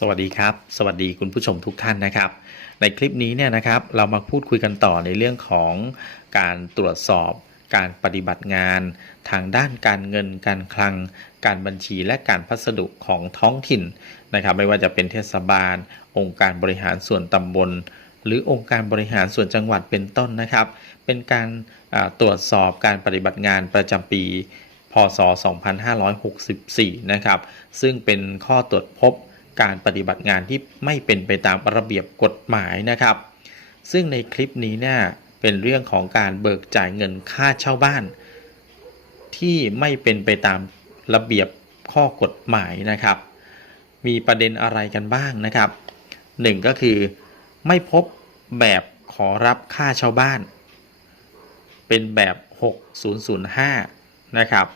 สวัสดีครับ สวัสดีคุณผู้ชมทุกท่านนะครับ ในคลิปนี้เนี่ยนะครับเรามาพูดคุยกันต่อในเรื่องของการตรวจสอบการปฏิบัติงาน ทางด้านการเงินการคลัง การบัญชีและการพัสดุของท้องถิ่นนะครับ ไม่ว่าจะเป็นเทศบาล องค์การบริหารส่วนตำบล หรือองค์การบริหารส่วนจังหวัดเป็นต้นนะครับ เป็นการตรวจสอบการปฏิบัติงานประจำปีพศ 2564 นะครับ ซึ่งเป็นข้อตรวจพบ การปฏิบัติงานที่ไม่เป็นไปตามระเบียบกฎหมายนะครับ ซึ่งในคลิปนี้เนี่ยเป็นเรื่องของการเบิกจ่ายเงินค่าเช่าบ้าน ที่ไม่เป็นไปตามระเบียบข้อกฎหมายนะครับ มีประเด็นอะไรกันบ้างนะครับหนึ่งก็คือไม่พบแบบขอรับค่าเช่าบ้าน เป็นแบบ 6005 นะครับ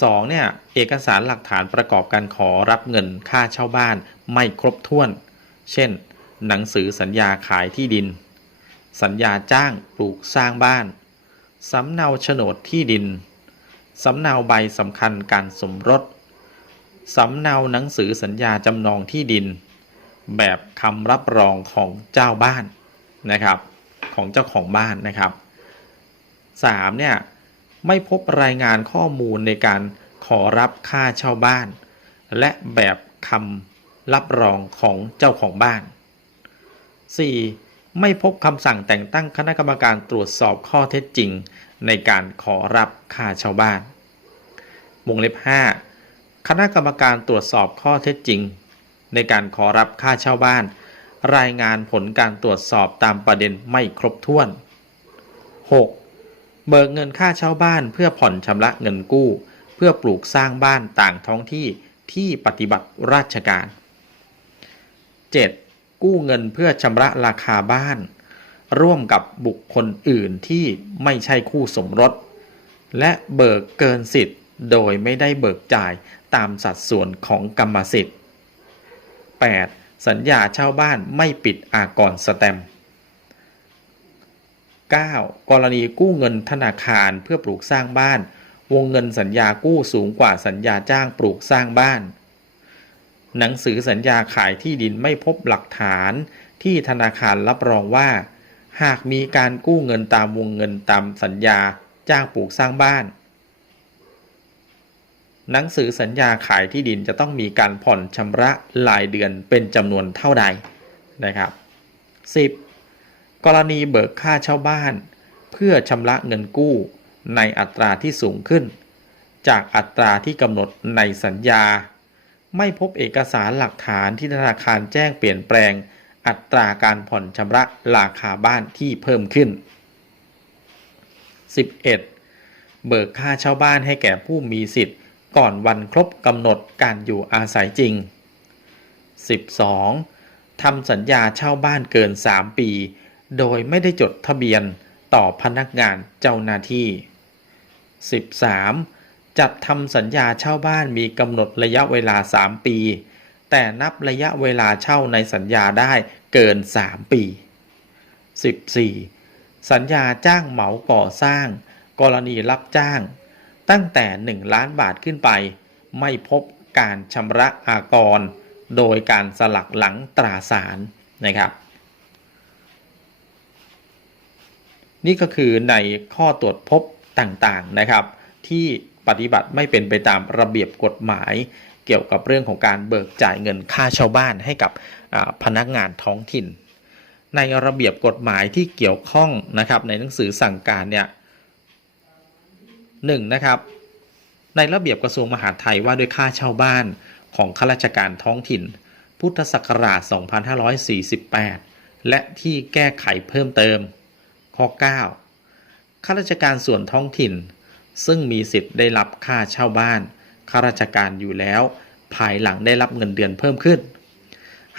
2เนี่ยเอกสารหลักฐานประกอบการขอรับเงินค่าเช่าบ้านไม่ครบถ้วน เช่น หนังสือสัญญาขายที่ดิน สัญญาจ้างปลูกสร้างบ้าน สำเนาโฉนดที่ดิน สำเนาใบสำคัญการสมรส สำเนาหนังสือสัญญาจำนองที่ดิน แบบคำรับรองของเจ้าบ้านนะครับ ของเจ้าของบ้านนะครับ 3 เนี่ย ไม่พบรายงานข้อมูลในการขอรับค่าเช่าบ้าน และแบบคำรับรองของเจ้าของบ้าน 4. ไม่พบคำสั่งแต่งตั้งคณะกรรมการตรวจสอบข้อเท็จจริง ในการขอรับค่าเช่าบ้านวงเล็บ 5 คณะกรรมการตรวจสอบข้อเท็จจริง ในการขอรับค่าเช่าบ้าน รายงานผลการตรวจสอบตามประเด็นไม่ครบถ้วน 6. เบิกเงินค่าเช่าบ้านเพื่อผ่อนชำระเงินกู้ เพื่อปลูกสร้างบ้านต่างท้องที่ที่ปฏิบัติราชการ 7. กู้เงินเพื่อชำระราคาบ้าน ร่วมกับบุคคลอื่นที่ไม่ใช่คู่สมรส และเบิกเกินสิทธิ์โดยไม่ได้เบิกจ่ายตามสัดส่วนของกรรมสิทธิ์ 8. สัญญาเช่าบ้านไม่ปิดอากรสแตมป์ 9. กรณีกู้เงินธนาคารเพื่อปลูกสร้างบ้าน วงเงินสัญญากู้สูงกว่าสัญญาจ้างปลูกสร้างบ้าน หนังสือสัญญาขายที่ดินไม่พบหลักฐานที่ธนาคารรับรองว่า หากมีการกู้เงินตามวงเงินตามสัญญาจ้างปลูกสร้างบ้าน หนังสือสัญญาขายที่ดินจะต้องมีการผ่อนชำระรายเดือนเป็นจำนวนเท่าใดนะครับ 10. กรณีเบิกค่าเช่าบ้าน เพื่อชำระเงินกู้ในอัตราที่สูงขึ้น จากอัตราที่กำหนดในสัญญา ไม่พบเอกสารหลักฐานที่ธนาคารแจ้งเปลี่ยนแปลง อัตราการผ่อนชำระราคาบ้านที่เพิ่มขึ้น 11. เบิกค่าเช่าบ้านให้แก่ผู้มีสิทธิ์ ก่อนวันครบกำหนดการอยู่อาศัยจริง 12. ทำสัญญาเช่าบ้านเกิน 3 ปี โดยไม่ได้จดทะเบียนต่อพนักงานเจ้าหน้าที่ 13. จัดทำสัญญาเช่าบ้านมีกำหนดระยะเวลา 3 ปี แต่นับระยะเวลาเช่าในสัญญาได้เกิน 3 ปี 14. สัญญาจ้างเหมาก่อสร้าง กรณีรับจ้าง ตั้งแต่ 1 ล้านบาทขึ้นไป ไม่พบการชำระอากร โดยการสลักหลังตราสารนะครับ นี่ก็คือในข้อตรวจพบต่างๆนะครับ ที่ปฏิบัติไม่เป็นไปตามระเบียบกฎหมาย เกี่ยวกับเรื่องของการเบิกจ่ายเงินค่าเช่าบ้านให้กับพนักงานท้องถิ่น ในระเบียบกฎหมายที่เกี่ยวข้องนะครับ ในหนังสือสั่งการเนี่ยหนึ่งนะครับในระเบียบกระทรวงมหาดไทยว่าด้วยค่าเช่าบ้านของข้าราชการท้องถิ่น พุทธศักราช 2548 และที่แก้ไขเพิ่มเติม ข้อ 9 ข้าราชการส่วนท้องถิ่น ซึ่งมีสิทธิ์ได้รับค่าเช่าบ้านข้าราชการอยู่แล้ว ภายหลังได้รับเงินเดือนเพิ่มขึ้น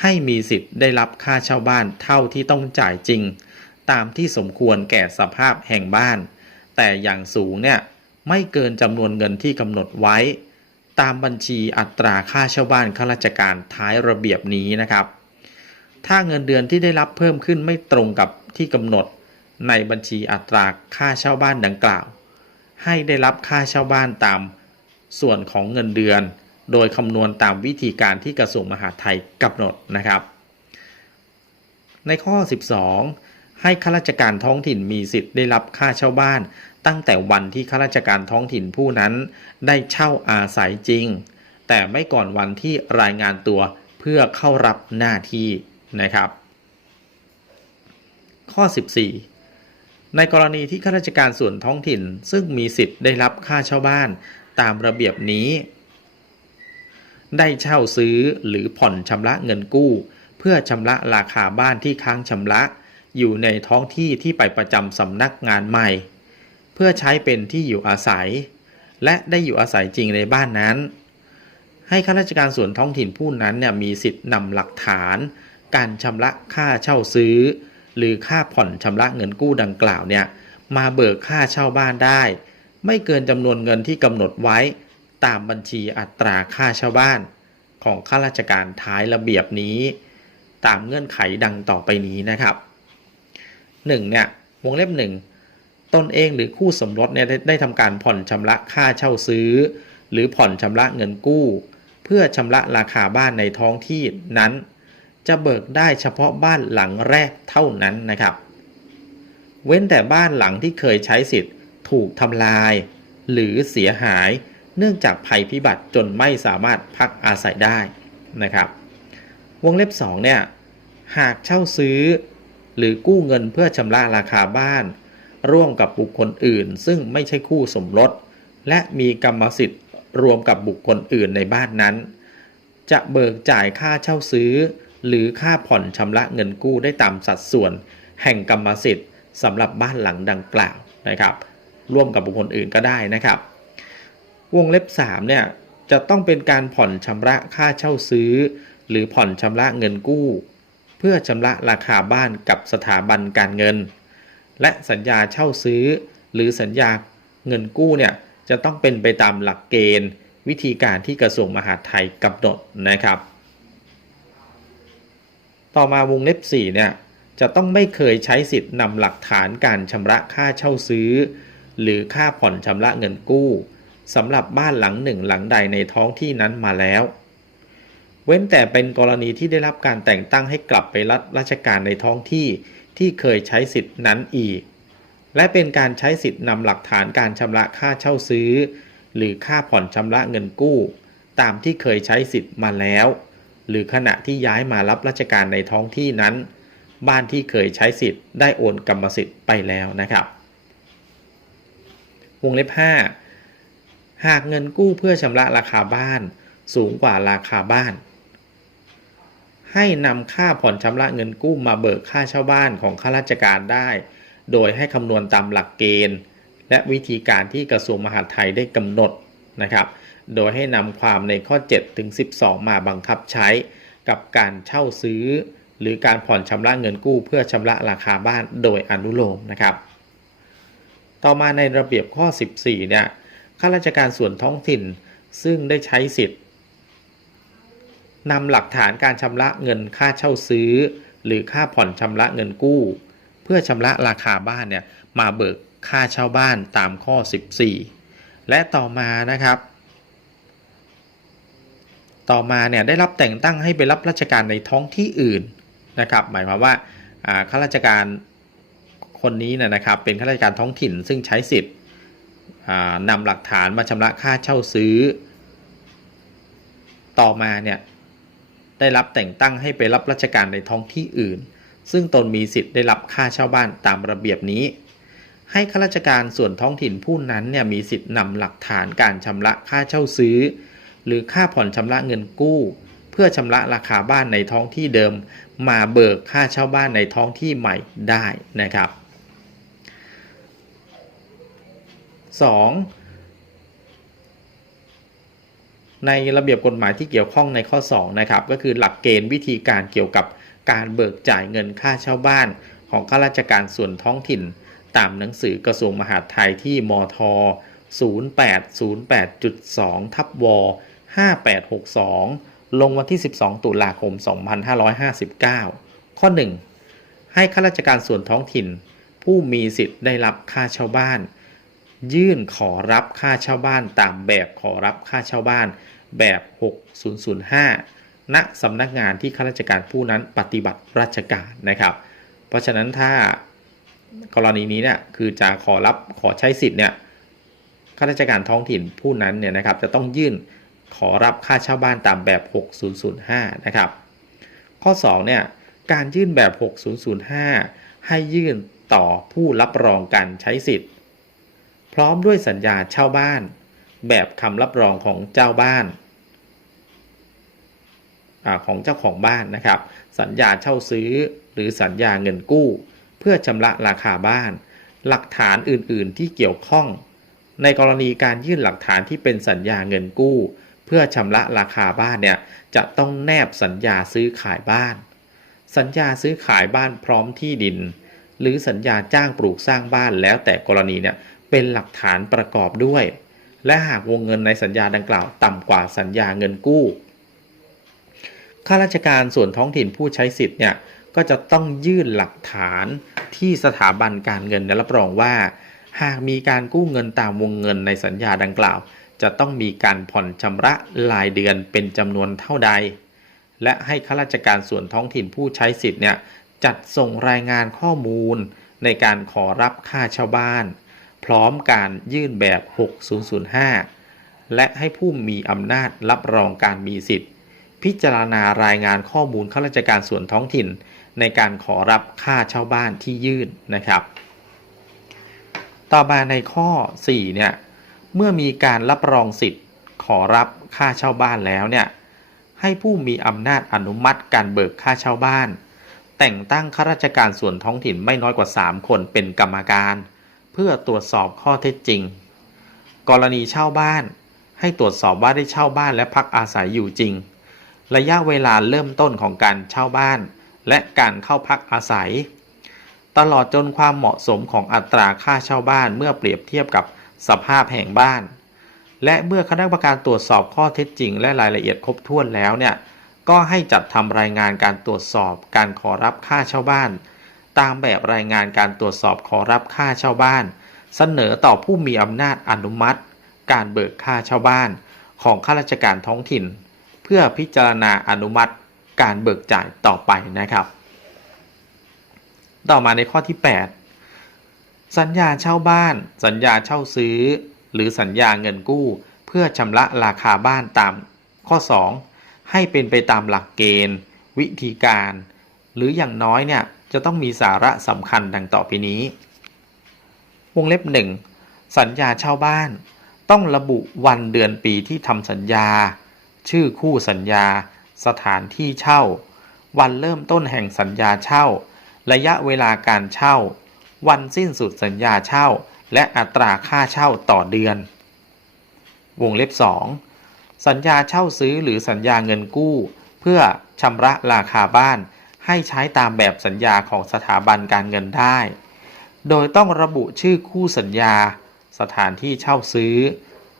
ให้มีสิทธิ์ได้รับค่าเช่าบ้านเท่าที่ต้องจ่ายจริง ตามที่สมควรแก่สภาพแห่งบ้าน แต่อย่างสูงเนี่ยไม่เกินจำนวนเงินที่กำหนดไว้ ตามบัญชีอัตราค่าเช่าบ้านข้าราชการท้ายระเบียบนี้นะครับ ถ้าเงินเดือนที่ได้รับเพิ่มขึ้นไม่ตรงกับที่กำหนด ในบัญชีอัตราค่าเช่าบ้านดังกล่าว ให้ได้รับค่าเช่าบ้านตามส่วนของเงินเดือน โดยคำนวณตามวิธีการที่กระทรวงมหาดไทยกำหนดนะครับ ในข้อ 12 ให้ข้าราชการท้องถิ่นมีสิทธิ์ได้รับค่าเช่าบ้าน ตั้งแต่วันที่ข้าราชการท้องถิ่นผู้นั้น ได้เช่าอาศัยจริง แต่ไม่ก่อนวันที่รายงานตัวเพื่อเข้ารับหน้าที่นะครับ ข้อ 14 ในกรณีที่ข้าราชการส่วนท้องถิ่น ซึ่งมีสิทธิ์ได้รับค่าเช่าบ้านตามระเบียบนี้ ได้เช่าซื้อหรือผ่อนชำระเงินกู้ เพื่อชำระราคาบ้านที่ค้างชำระ อยู่ในท้องที่ที่ไปประจำสำนักงานใหม่ เพื่อใช้เป็นที่อยู่อาศัย และได้อยู่อาศัยจริงในบ้านนั้น ให้ข้าราชการส่วนท้องถิ่นผู้นั้นเนี่ยมีสิทธิ์นำหลักฐาน การชำระค่าเช่าซื้อ หรือค่าผ่อนชำระเงินกู้ดังกล่าวเนี่ยมาเบิกค่าเช่าบ้านได้ ไม่เกินจำนวนเงินที่กำหนดไว้ ตามบัญชีอัตราค่าเช่าบ้าน ของข้าราชการท้ายระเบียบนี้ ตามเงื่อนไขดังต่อไปนี้นะครับ 1. เนี่ยวงเล็บ 1 ตนเองหรือคู่สมรสเนี่ยได้ได้ทำการผ่อนชำระค่าเช่าซื้อ หรือผ่อนชำระเงินกู้ เพื่อชำระราคาบ้านในท้องที่นั้น จะเบิกได้เฉพาะบ้านหลังแรกเท่านั้นนะครับ เว้นแต่บ้านหลังที่เคยใช้สิทธิ์ถูกทำลาย หรือเสียหายเนื่องจากภัยพิบัติจนไม่สามารถพักอาศัยได้นะครับ วงเล็บ2เนี่ยหากเช่าซื้อ หรือกู้เงินเพื่อชำระราคาบ้าน ร่วมกับบุคคลอื่น ซึ่งไม่ใช่คู่สมรส และมีกรรมสิทธิ์รวมกับบุคคลอื่นในบ้านนั้น จะเบิกจ่ายค่าเช่าซื้อ หรือค่าผ่อนชำระเงินกู้ได้ตามสัดส่วน แห่งกรรมสิทธิ์สำหรับบ้านหลังดังกล่าวนะครับ ร่วมกับบุคคลอื่นก็ได้นะครับ วงเล็บ3เนี่ยจะต้องเป็นการผ่อนชำระค่าเช่าซื้อ หรือผ่อนชำระเงินกู้ เพื่อชำระราคาบ้านกับสถาบันการเงิน และสัญญาเช่าซื้อ หรือสัญญาเงินกู้เนี่ยจะต้องเป็นไปตามหลักเกณฑ์ วิธีการที่กระทรวงมหาดไทยกำหนดนะครับ ต่อมาวงเล็บ4เนี่ยจะต้องไม่เคยใช้สิทธิ์นำหลักฐานการชำระค่าเช่าซื้อ หรือค่าผ่อนชำระเงินกู้สำหรับบ้านหลังหนึ่งหลังใดในท้องที่นั้นมาแล้ว เว้นแต่เป็นกรณีที่ได้รับการแต่งตั้งให้กลับไปรับราชการในท้องที่ที่เคยใช้สิทธินั้นอีก และเป็นการใช้สิทธิ์นำหลักฐานการชำระค่าเช่าซื้อ หรือค่าผ่อนชำระเงินกู้ ตามที่เคยใช้สิทธิ์มาแล้ว หรือขณะที่ย้ายมารับราชการในท้องที่นั้น บ้านที่เคยใช้สิทธิ์ได้โอนกรรมสิทธิ์ไปแล้วนะครับ วงเล็บ 5 หากเงินกู้เพื่อชำระราคาบ้านสูงกว่าราคาบ้าน ให้นำค่าผ่อนชำระเงินกู้มาเบิกค่าเช่าบ้านของข้าราชการได้ โดยให้คำนวณตามหลักเกณฑ์ และวิธีการที่กระทรวงมหาดไทยได้กำหนดนะครับ โดยให้นำความในข้อ 7 ถึง 12 มาบังคับใช้ กับการเช่าซื้อ หรือการผ่อนชำระเงินกู้เพื่อชำระราคาบ้านโดยอนุโลมนะครับ ต่อมาในระเบียบข้อ 14 เนี่ยข้าราชการส่วนท้องถิ่นซึ่งได้ใช้สิทธิ์นำหลักฐานการชำระเงินค่าเช่าซื้อ หรือค่าผ่อนชำระเงินกู้ เพื่อชำระราคาบ้านเนี่ยมาเบิกค่าเช่าบ้านตามข้อ 14 และต่อมานะครับ ต่อมาเนี่ยได้รับแต่งตั้งให้ไปรับราชการในท้องที่อื่นนะครับ หมายความว่าข้าราชการคนนี้เนยนะครับเป็นข้าราชการท้องถิ่น ซึ่งใช้สิทธิ์นำหลักฐานมาชำระค่าเช่าซื้อ ต่อมาเนี่ยได้รับแต่งตั้งให้ไปรับราชการในท้องที่อื่น ซึ่งตนมีสิทธิ์ได้รับค่าเช่าบ้านตามระเบียบนี้ ให้ข้าราชการส่วนท้องถิ่นผู้นั้นเนี่ยมีสิทธิ์นำหลักฐานการชำระค่าเช่าซื้อ หรือค่าผ่อนชำระเงินกู้ เพื่อชำระราคาบ้านในท้องที่เดิม มาเบิกค่าเช่าบ้านในท้องที่ใหม่ได้นะครับ 2. ในระเบียบกฎหมายที่เกี่ยวข้องในข้อ2นะครับก็คือหลักเกณฑ์วิธีการเกี่ยวกับการเบิกจ่ายเงินค่าเช่าบ้านของข้าราชการส่วนท้องถิ่น ตามหนังสือกระทรวงมหาดไทยที่มท0808.2 ทับว 5862 ลงวันที่ 12 ตุลาคม 2559 ข้อ 1 ให้ข้าราชการส่วนท้องถิ่น ผู้มีสิทธิ์ได้รับค่าเช่าบ้าน ยื่นขอรับค่าเช่าบ้านตามแบบขอรับค่าเช่าบ้านแบบ 6005 ณสำนักงานที่ข้าราชการผู้นั้นปฏิบัติราชการนะครับ เพราะฉะนั้นถ้ากรณีนี้เนี่ยคือจะขอรับขอใช้สิทธิ์เนี่ยข้าราชการท้องถิ่นผู้นั้นเนี่ยนะครับจะต้องยื่น ขอรับค่าเช่าบ้านตามแบบ 6005 นะครับ ข้อ2เนี่ยการยื่นแบบ 6005 ให้ยื่นต่อผู้รับรองการใช้สิทธิ์ พร้อมด้วยสัญญาเช่าบ้าน แบบคำรับรองของเจ้าบ้านอของเจ้าของบ้านนะครับ สัญญาเช่าซื้อหรือสัญญาเงินกู้ เพื่อชำระราคาบ้าน หลักฐานอื่น ๆ ที่เกี่ยวข้อง ในกรณีการยื่นหลักฐานที่เป็นสัญญาเงินกู้ เพื่อชำระราคาบ้านเนี่ยจะต้องแนบสัญญาซื้อขายบ้าน สัญญาซื้อขายบ้านพร้อมที่ดิน หรือสัญญาจ้างปลูกสร้างบ้านแล้วแต่กรณีเนี่ยเป็นหลักฐานประกอบด้วย และหากวงเงินในสัญญาดังกล่าว ต่ำกว่าสัญญาเงินกู้ข้าราชการส่วนท้องถิ่นผู้ใช้สิทธิ์เนี่ยก็จะต้องยื่นหลักฐานที่สถาบันการเงินและรับรองว่า หากมีการกู้เงินตามวงเงินในสัญญาดังกล่าว จะต้องมีการผ่อนชำระรายเดือนเป็นจำนวนเท่าใด และให้ข้าราชการส่วนท้องถิ่นผู้ใช้สิทธิ์เนี่ยจัดส่งรายงานข้อมูลในการขอรับค่าเช่าบ้าน พร้อมการยื่นแบบ 6005 และให้ผู้มีอำนาจรับรองการมีสิทธิ์ พิจารณารายงานข้อมูลข้าราชการส่วนท้องถิ่น ในการขอรับค่าเช่าบ้านที่ยื่นนะครับ ต่อมาในข้อ 4 เนี่ย เมื่อมีการรับรองสิทธิ์ ขอรับค่าเช่าบ้านแล้วเนี่ยให้ผู้มีอำนาจอนุมัติการเบิกค่าเช่าบ้าน แต่งตั้งข้าราชการส่วนท้องถิ่นไม่น้อยกว่า 3 คนเป็นกรรมการ เพื่อตรวจสอบข้อเท็จจริง กรณีเช่าบ้าน ให้ตรวจสอบว่าได้เช่าบ้านและพักอาศัยอยู่จริง ระยะเวลาเริ่มต้นของการเช่าบ้าน และการเข้าพักอาศัย ตลอดจนความเหมาะสมของอัตราค่าเช่าบ้านเมื่อเปรียบเทียบกับ สภาพแห่งบ้าน และเมื่อคณะกรรมการตรวจสอบข้อเท็จจริง และรายละเอียดครบถ้วนแล้วเนี่ยก็ให้จัดทำรายงานการตรวจสอบการขอรับค่าเช่าบ้าน ตามแบบรายงานการตรวจสอบขอรับค่าเช่าบ้าน เสนอต่อผู้มีอำนาจอนุมัติ การเบิกค่าเช่าบ้าน ของข้าราชการท้องถิ่น เพื่อพิจารณาอนุมัติการเบิกจ่ายต่อไปนะครับ ต่อมาในข้อที่ 8 สัญญาเช่าบ้าน สัญญาเช่าซื้อ หรือสัญญาเงินกู้ เพื่อชำระราคาบ้านตาม ข้อ 2 ให้เป็นไปตามหลักเกณฑ์ วิธีการ หรืออย่างน้อยเนี่ยจะต้องมีสาระสำคัญดังต่อไปนี้ วงเล็บ 1 สัญญาเช่าบ้าน ต้องระบุวันเดือนปีที่ทำสัญญา ชื่อคู่สัญญา สถานที่เช่า วันเริ่มต้นแห่งสัญญาเช่า ระยะเวลาการเช่า วันสิ้นสุดสัญญาเช่า และอัตราค่าเช่าต่อเดือน วงเล็บ 2 สัญญาเช่าซื้อหรือสัญญาเงินกู้ เพื่อชำระราคาบ้านให้ใช้ตามแบบสัญญาของสถาบันการเงินได้ โดยต้องระบุชื่อคู่สัญญา สถานที่เช่าซื้อ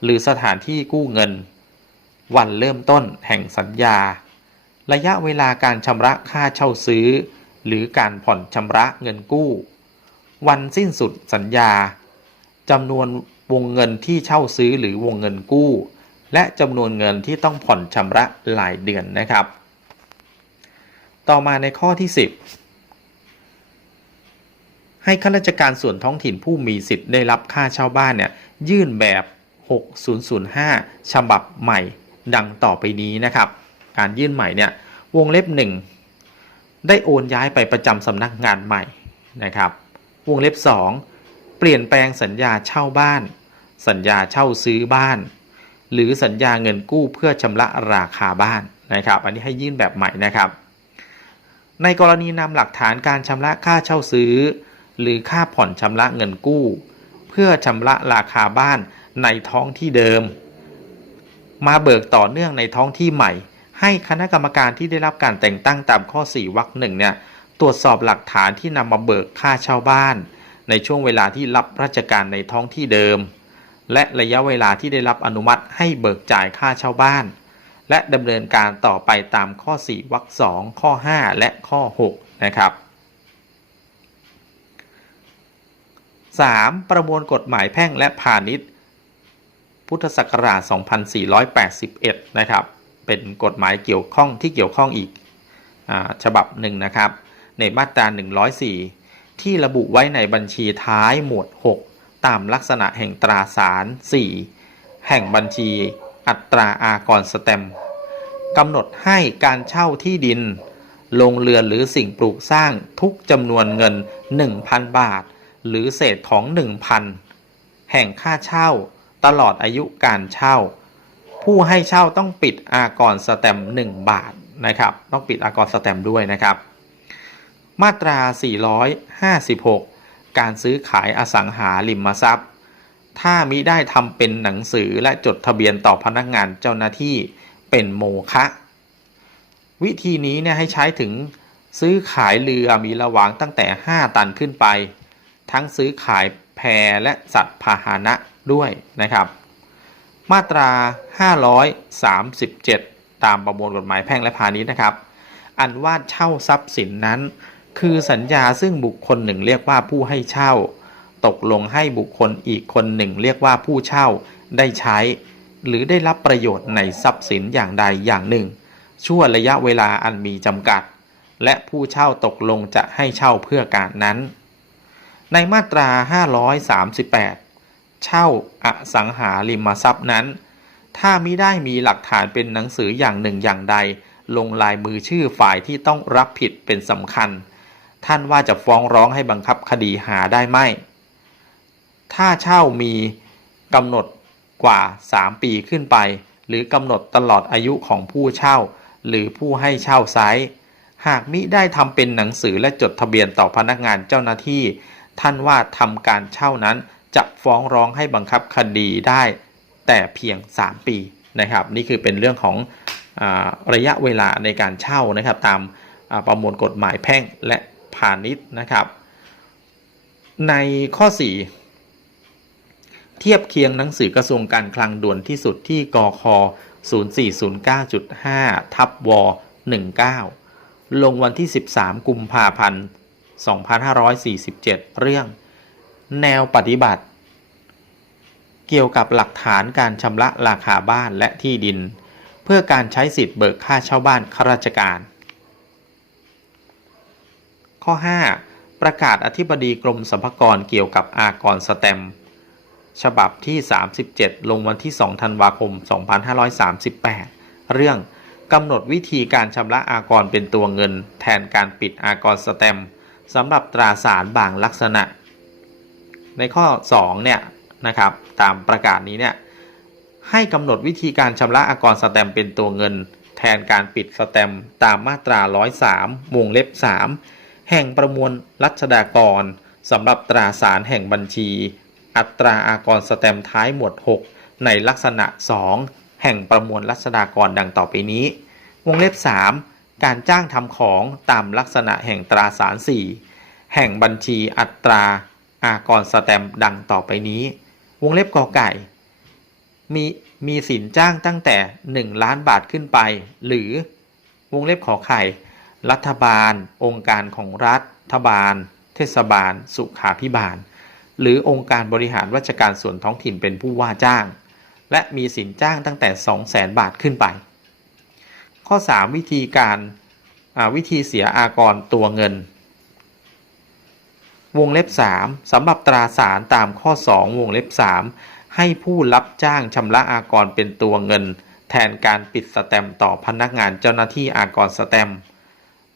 หรือสถานที่กู้เงิน วันเริ่มต้นแห่งสัญญา ระยะเวลาการชำระค่าเช่าซื้อ หรือการผ่อนชำระเงินกู้ วันสิ้นสุดสัญญาจำนวนวงเงินที่เช่าซื้อหรือวงเงินกู้ และจำนวนเงินที่ต้องผ่อนชำระหลายเดือนนะครับ ต่อมาในข้อที่ 10 ให้ข้าราชการส่วนท้องถิ่นผู้มีสิทธิ์ได้รับค่าเช่าบ้านเนี่ยยื่นแบบ 6005 ฉบับใหม่ดังต่อไปนี้นะครับ การยื่นใหม่เนี่ยวงเล็บ 1 ได้โอนย้ายไปประจำสำนักงานใหม่นะครับ วงเล็บ 2 เปลี่ยนแปลงสัญญาเช่าบ้าน สัญญาเช่าซื้อบ้าน หรือสัญญาเงินกู้เพื่อชำระราคาบ้านนะครับ อันนี้ให้ยื่นแบบใหม่นะครับ ในกรณีนำหลักฐานการชำระค่าเช่าซื้อ หรือค่าผ่อนชำระเงินกู้ เพื่อชำระราคาบ้านในท้องที่เดิม มาเบิกต่อเนื่องในท้องที่ใหม่ ให้คณะกรรมการที่ได้รับการแต่งตั้งตามข้อ 4วรรคหนึ่งเนี่ย ตรวจสอบหลักฐานที่นำมาเบิกค่าเช่าบ้าน ในช่วงเวลาที่รับราชการในท้องที่เดิม และระยะเวลาที่ได้รับอนุมัติให้เบิกจ่ายค่าเช่าบ้าน และดำเนินการต่อไปตามข้อ 4วรรค2ข้อ 5 และข้อ 6 นะครับ 3. ประมวลกฎหมายแพ่งและพาณิชย์ พุทธศักราช 2481 นะครับ เป็นกฎหมายเกี่ยวข้องที่เกี่ยวข้องอีกอฉบับหนึ่งนะครับ ในมาตรา 104 ที่ระบุไว้ในบัญชีท้ายหมวด 6 ตามลักษณะแห่งตราสาร 4 แห่งบัญชีอัตราอากรสแตมกำหนดให้การเช่าที่ดิน ลงเรือนหรือสิ่งปลูกสร้างทุกจำนวนเงิน 1,000 บาท หรือเศษของ 1,000 แห่งค่าเช่า ตลอดอายุการเช่า ผู้ให้เช่าต้องปิดอากรสแตม1บาทนะครับ ต้องปิดอากรสแตมด้วยนะครับ มาตรา 456 การซื้อขายอสังหาริมทรัพย์ ถ้ามิได้ทำเป็นหนังสือและจดทะเบียนต่อพนักงานเจ้าหน้าที่เป็นโมฆะวิธีนี้เนี่ยให้ใช้ถึงซื้อขายเรือมีระหว่างตั้งแต่ 5 ตันขึ้นไป ทั้งซื้อขายแพและสัตว์พาหนะด้วยนะครับ มาตรา 537 ตามประมวลกฎหมายแพ่งและพาณิชย์นะครับ อันว่าเช่าทรัพย์สินนั้น คือสัญญาซึ่งบุคคลหนึ่งเรียกว่าผู้ให้เช่า ตกลงให้บุคคลอีกคนหนึ่งเรียกว่าผู้เช่า ได้ใช้ หรือได้รับประโยชน์ในทรัพย์สินอย่างใดอย่างหนึ่ง ชั่วระยะเวลาอันมีจำกัด และผู้เช่าตกลงจะให้เช่าเพื่อการนั้น ในมาตรา 538 เช่าอสังหาริมทรัพย์นั้น ถ้ามิได้มีหลักฐานเป็นหนังสืออย่างหนึ่งอย่างใดลงลายมือชื่อฝ่ายที่ต้องรับผิดเป็นสำคัญ ท่านว่าจะฟ้องร้องให้บังคับคดีหาได้ไหม ถ้าเช่ามีกำหนดกว่า 3 ปีขึ้นไป หรือกำหนดตลอดอายุของผู้เช่า หรือผู้ให้เช่าไซส์หากมิได้ทำเป็นหนังสือและจดทะเบียนต่อพนักงานเจ้าหน้าที่ ท่านว่าทำการเช่านั้นจะฟ้องร้องให้บังคับคดีได้ แต่เพียง 3 ปีนะครับ นี่คือเป็นเรื่องของอระยะเวลาในการเช่านะครับ ตามประมวลกฎหมายแพ่งและ พาณิชย์นะครับ ในข้อ 4 เทียบเคียงหนังสือกระทรวงการคลังด่วนที่สุดที่กค0409.5ทับว19 ลงวันที่ 13 กุมภาพันธ์ 2547 เรื่อง แนวปฏิบัติ เกี่ยวกับหลักฐานการชำระราคาบ้านและที่ดิน เพื่อการใช้สิทธิ์เบิกค่าเช่าบ้านข้าราชการ ข้อ 5 ประกาศอธิบดีกรมสรรพากรเกี่ยวกับอากรสแตม ฉบับที่ 37 ลงวันที่ 2 ธันวาคม 2538 เรื่องกำหนดวิธีการชำระอากรเป็นตัวเงิน แทนการปิดอากรสแตมสำหรับตราสารบางลักษณะ ในข้อ 2 เนี่ยนะครับ ตามประกาศนี้เนี่ยให้กำหนดวิธีการชำระอากรสแตมเป็นตัวเงิน แทนการปิดสแตมตามมาตรา 103วงเล็บ 3 แห่งประมวลรัชดากรสำหรับตราสารแห่งบัญชี อัตราอากรสแตมท้ายหมวด 6 ในลักษณะ 2 แห่งประมวลรัชดากรดังต่อไปนี้ วงเล็บ 3 การจ้างทำของตามลักษณะแห่งตราสาร 4 แห่งบัญชีอัตราอากรสแตมดังต่อไปนี้ วงเล็บกอไก่ มีมีสินจ้างตั้งแต่ 1 ล้านบาทขึ้นไป หรือ วงเล็บขอไข่ รัฐบาล องค์การของรัฐบาล เทศบาล สุขาพิบาล หรือองค์การบริหารราชการส่วนท้องถิ่นเป็นผู้ว่าจ้าง และมีสินจ้างตั้งแต่ 200,000บาทขึ้นไป ข้อ 3 วิธีการวิธีเสียอากรตัวเงิน วงเล็บ 3สำหรับตราสารตามข้อ 2 วงเล็บ 3 ให้ผู้รับจ้างชำระอากรเป็นตัวเงิน แทนการปิดสแตมต่อพนักงานเจ้าหน้าที่อากรสแตมป์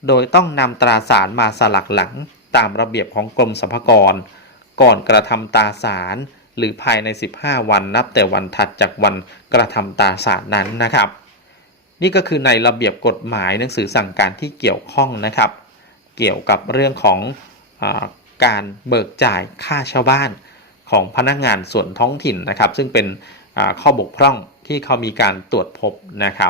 โดยต้องนำตราสารมาสลักหลังตามระเบียบของกรมสรรพากร ก่อนกระทำตราสารหรือภายใน 15 วันนับแต่วันถัดจากวันกระทำตราสารนั้นนะครับ นี่ก็คือในระเบียบกฎหมายหนังสือสั่งการที่เกี่ยวข้องนะครับ เกี่ยวกับเรื่องของอการเบิกจ่ายค่าเช่าบ้านของพนักงานส่วนท้องถิ่นนะครับ ซึ่งเป็นข้อบกพร่องที่เขามีการตรวจพบนะครับ